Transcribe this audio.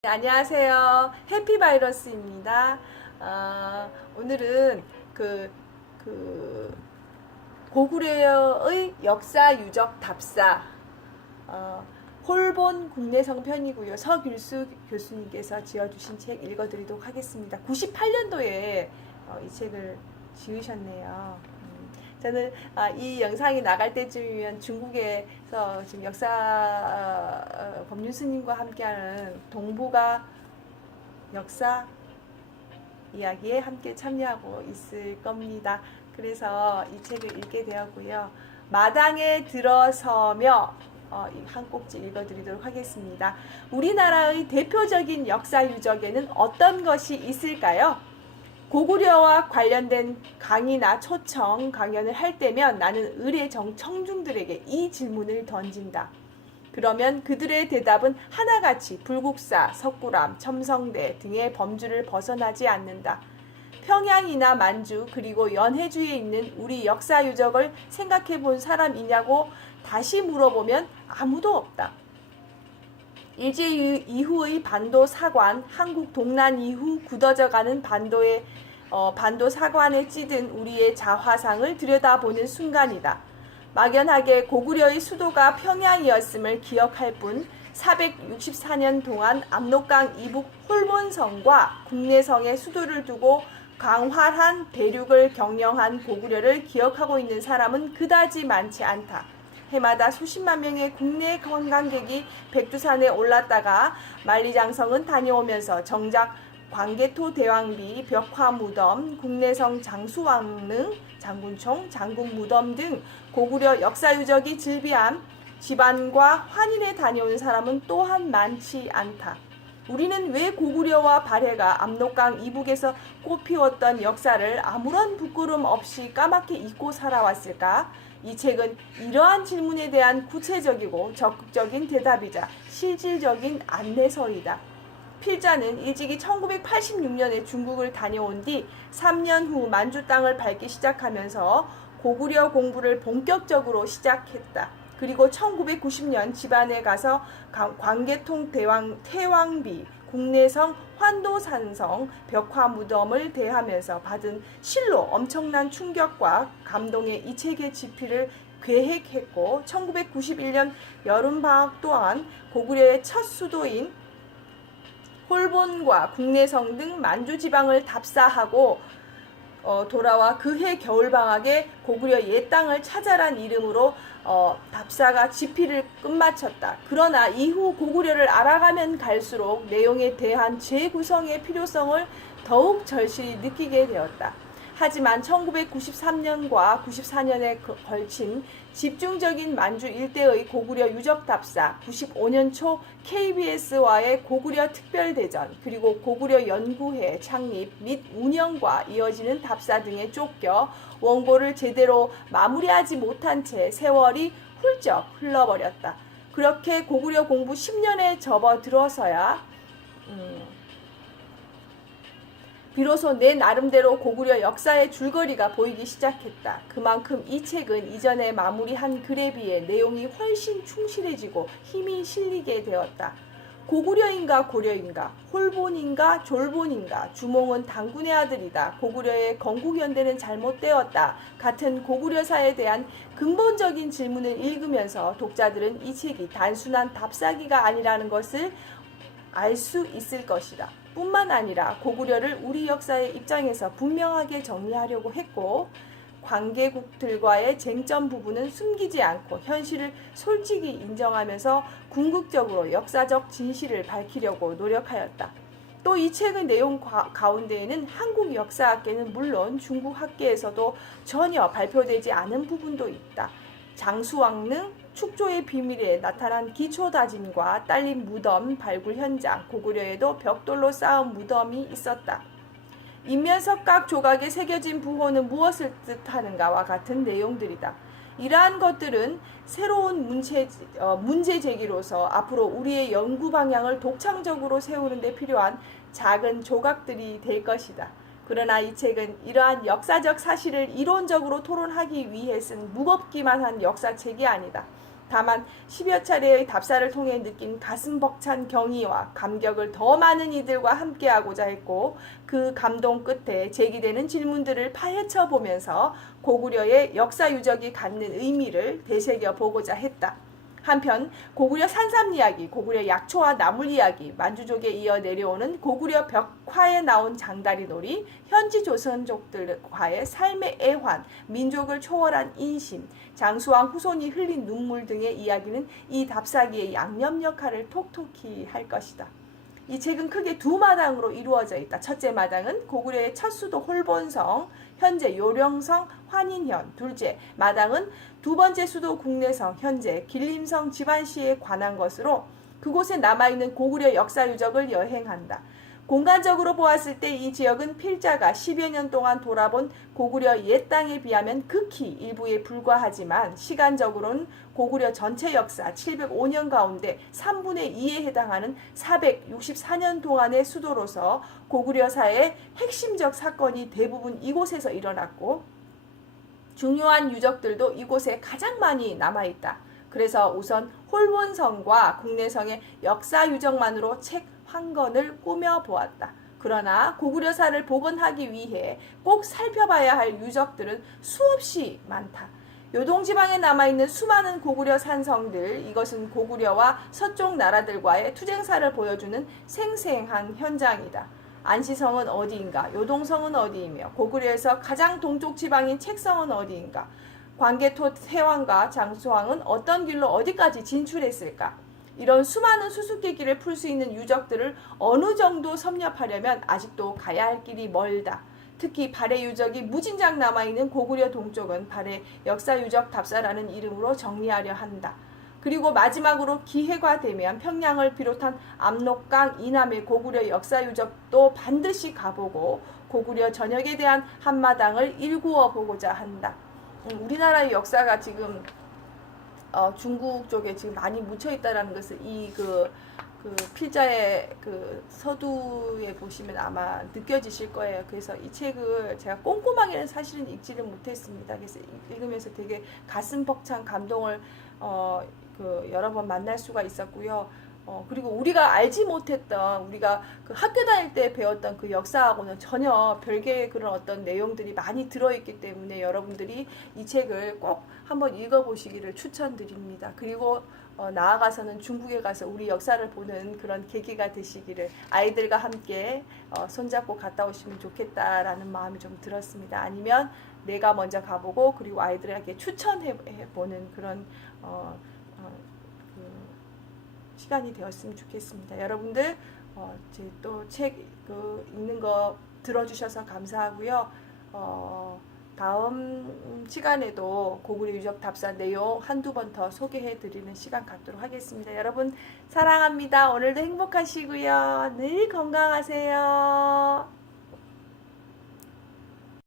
네, 안녕하세요. 해피바이러스입니다. 오늘은 그 고구려의 역사 유적 답사 어, 홀본 국내성 편이고요. 서길수 교수님께서 지어주신 책 읽어드리도록 하겠습니다. 98년도에 이 책을 지으셨네요. 저는 이 영상이 나갈 때쯤이면 중국에서 지금 역사 법륜 스님과 함께하는 동북아 역사 이야기에 함께 참여하고 있을 겁니다. 그래서 이 책을 읽게 되었고요. 마당에 들어서며 한 꼭지 읽어드리도록 하겠습니다. 우리나라의 대표적인 역사 유적에는 어떤 것이 있을까요? 고구려와 관련된 강의나 초청 강연을 할 때면 나는 의례 청중들에게 이 질문을 던진다. 그러면 그들의 대답은 하나같이 불국사, 석굴암, 첨성대 등의 범주를 벗어나지 않는다. 평양이나 만주 그리고 연해주에 있는 우리 역사 유적을 생각해 본 사람이냐고 다시 물어보면 아무도 없다. 일제 이후의 반도 사관, 한국 동란 이후 굳어져가는 반도 사관에 찌든 우리의 자화상을 들여다보는 순간이다. 막연하게 고구려의 수도가 평양이었음을 기억할 뿐 464년 동안 압록강 이북 홀본성과 국내성의 수도를 두고 광활한 대륙을 경영한 고구려를 기억하고 있는 사람은 그다지 많지 않다. 해마다 수십만 명의 국내 관광객이 백두산에 올랐다가 만리장성은 다녀오면서 정작 광개토 대왕비, 벽화무덤, 국내성 장수왕릉, 장군총, 장군무덤 등 고구려 역사유적이 즐비한 집안과 환인에 다녀온 사람은 또한 많지 않다. 우리는 왜 고구려와 발해가 압록강 이북에서 꽃피웠던 역사를 아무런 부끄럼 없이 까맣게 잊고 살아왔을까? 이 책은 이러한 질문에 대한 구체적이고 적극적인 대답이자 실질적인 안내서이다. 필자는 일찍이 1986년에 중국을 다녀온 뒤 3년 후 만주 땅을 밟기 시작하면서 고구려 공부를 본격적으로 시작했다. 그리고 1990년 집안에 가서 광개통 태왕비, 국내성 환도산성, 벽화무덤을 대하면서 받은 실로 엄청난 충격과 감동의 이 책의 집필을 계획했고 1991년 여름방학 또한 고구려의 첫 수도인 홀본과 국내성 등 만주지방을 답사하고 돌아와 그해 겨울방학에 고구려 옛땅을 찾아란 이름으로 답사가 집필을 끝마쳤다. 그러나 이후 고구려를 알아가면 갈수록 내용에 대한 재구성의 필요성을 더욱 절실히 느끼게 되었다. 하지만 1993년과 94년에 걸친 집중적인 만주 일대의 고구려 유적답사, 95년 초 KBS와의 고구려 특별대전, 그리고 고구려 연구회 창립 및 운영과 이어지는 답사 등에 쫓겨 원고를 제대로 마무리하지 못한 채 세월이 훌쩍 흘러버렸다. 그렇게 고구려 공부 10년에 접어들어서야 비로소 내 나름대로 고구려 역사의 줄거리가 보이기 시작했다. 그만큼 이 책은 이전에 마무리한 글에 비해 내용이 훨씬 충실해지고 힘이 실리게 되었다. 고구려인가 고려인가, 홀본인가 졸본인가, 주몽은 당군의 아들이다. 고구려의 건국연대는 잘못되었다. 같은 고구려사에 대한 근본적인 질문을 읽으면서 독자들은 이 책이 단순한 답사기가 아니라는 것을 알 수 있을 것이다. 뿐만 아니라 고구려를 우리 역사의 입장에서 분명하게 정리하려고 했고 관계국들과의 쟁점 부분은 숨기지 않고 현실을 솔직히 인정하면서 궁극적으로 역사적 진실을 밝히려고 노력하였다. 또 이 책의 내용 가운데에는 한국 역사학계는 물론 중국 학계에서도 전혀 발표되지 않은 부분도 있다. 장수왕릉, 축조의 비밀에 나타난 기초다짐과 딸린 무덤 발굴 현장, 고구려에도 벽돌로 쌓은 무덤이 있었다. 인면석 각 조각에 새겨진 부호는 무엇을 뜻하는가와 같은 내용들이다. 이러한 것들은 새로운 문제 제기로서 앞으로 우리의 연구 방향을 독창적으로 세우는 데 필요한 작은 조각들이 될 것이다. 그러나 이 책은 이러한 역사적 사실을 이론적으로 토론하기 위해 쓴 무겁기만 한 역사책이 아니다. 다만 10여 차례의 답사를 통해 느낀 가슴 벅찬 경의와 감격을 더 많은 이들과 함께하고자 했고, 그 감동 끝에 제기되는 질문들을 파헤쳐 보면서 고구려의 역사 유적이 갖는 의미를 되새겨 보고자 했다. 한편 고구려 산삼 이야기, 고구려 약초와 나물 이야기, 만주족에 이어 내려오는 고구려 벽화에 나온 장다리놀이, 현지 조선족들과의 삶의 애환, 민족을 초월한 인심, 장수왕 후손이 흘린 눈물 등의 이야기는 이 답사기의 양념 역할을 톡톡히 할 것이다. 이 책은 크게 두 마당으로 이루어져 있다. 첫째 마당은 고구려의 첫 수도 홀본성, 현재 요령성 환인현. 둘째 마당은 두 번째 수도 국내성, 현재 길림성 집안시에 관한 것으로 그곳에 남아있는 고구려 역사 유적을 여행한다. 공간적으로 보았을 때 이 지역은 필자가 10여 년 동안 돌아본 고구려 옛 땅에 비하면 극히 일부에 불과하지만, 시간적으로는 고구려 전체 역사 705년 가운데 3분의 2에 해당하는 464년 동안의 수도로서 고구려사의 핵심적 사건이 대부분 이곳에서 일어났고, 중요한 유적들도 이곳에 가장 많이 남아있다. 그래서 우선 홀본성과 국내성의 역사 유적만으로 책 한 권을 꾸며보았다. 그러나 고구려사를 복원하기 위해 꼭 살펴봐야 할 유적들은 수없이 많다. 요동지방에 남아있는 수많은 고구려 산성들, 이것은 고구려와 서쪽 나라들과의 투쟁사를 보여주는 생생한 현장이다. 안시성은 어디인가? 요동성은 어디이며 고구려에서 가장 동쪽 지방인 책성은 어디인가? 광개토 태왕과 장수왕은 어떤 길로 어디까지 진출했을까? 이런 수많은 수수께끼를 풀 수 있는 유적들을 어느 정도 섭렵하려면 아직도 가야 할 길이 멀다. 특히 발해 유적이 무진장 남아있는 고구려 동쪽은 발해 역사유적 답사라는 이름으로 정리하려 한다. 그리고 마지막으로 기회가 되면 평양을 비롯한 압록강 이남의 고구려 역사유적도 반드시 가보고 고구려 전역에 대한 한마당을 일구어 보고자 한다. 우리나라의 역사가 지금 중국 쪽에 지금 많이 묻혀 있다라는 것을 그 필자의 그 서두에 보시면 아마 느껴지실 거예요. 그래서 이 책을 제가 꼼꼼하게는 사실은 읽지를 못했습니다. 그래서 읽으면서 되게 가슴 벅찬 감동을 여러 번 만날 수가 있었고요. 그리고 우리가 알지 못했던, 우리가 그 학교 다닐 때 배웠던 그 역사하고는 전혀 별개의 그런 어떤 내용들이 많이 들어있기 때문에 여러분들이 이 책을 꼭 한번 읽어보시기를 추천드립니다. 그리고 나아가서는 중국에 가서 우리 역사를 보는 그런 계기가 되시기를, 아이들과 함께 손잡고 갔다 오시면 좋겠다라는 마음이 좀 들었습니다. 아니면 내가 먼저 가보고 그리고 아이들에게 추천해보는 그런 시간이 되었으면 좋겠습니다. 여러분들 제 또 책 읽는 거 들어주셔서 감사하고요. 다음 시간에도 고구려 유적 답사 내용 한두 번 더 소개해 드리는 시간 갖도록 하겠습니다. 여러분 사랑합니다. 오늘도 행복하시고요. 늘 건강하세요.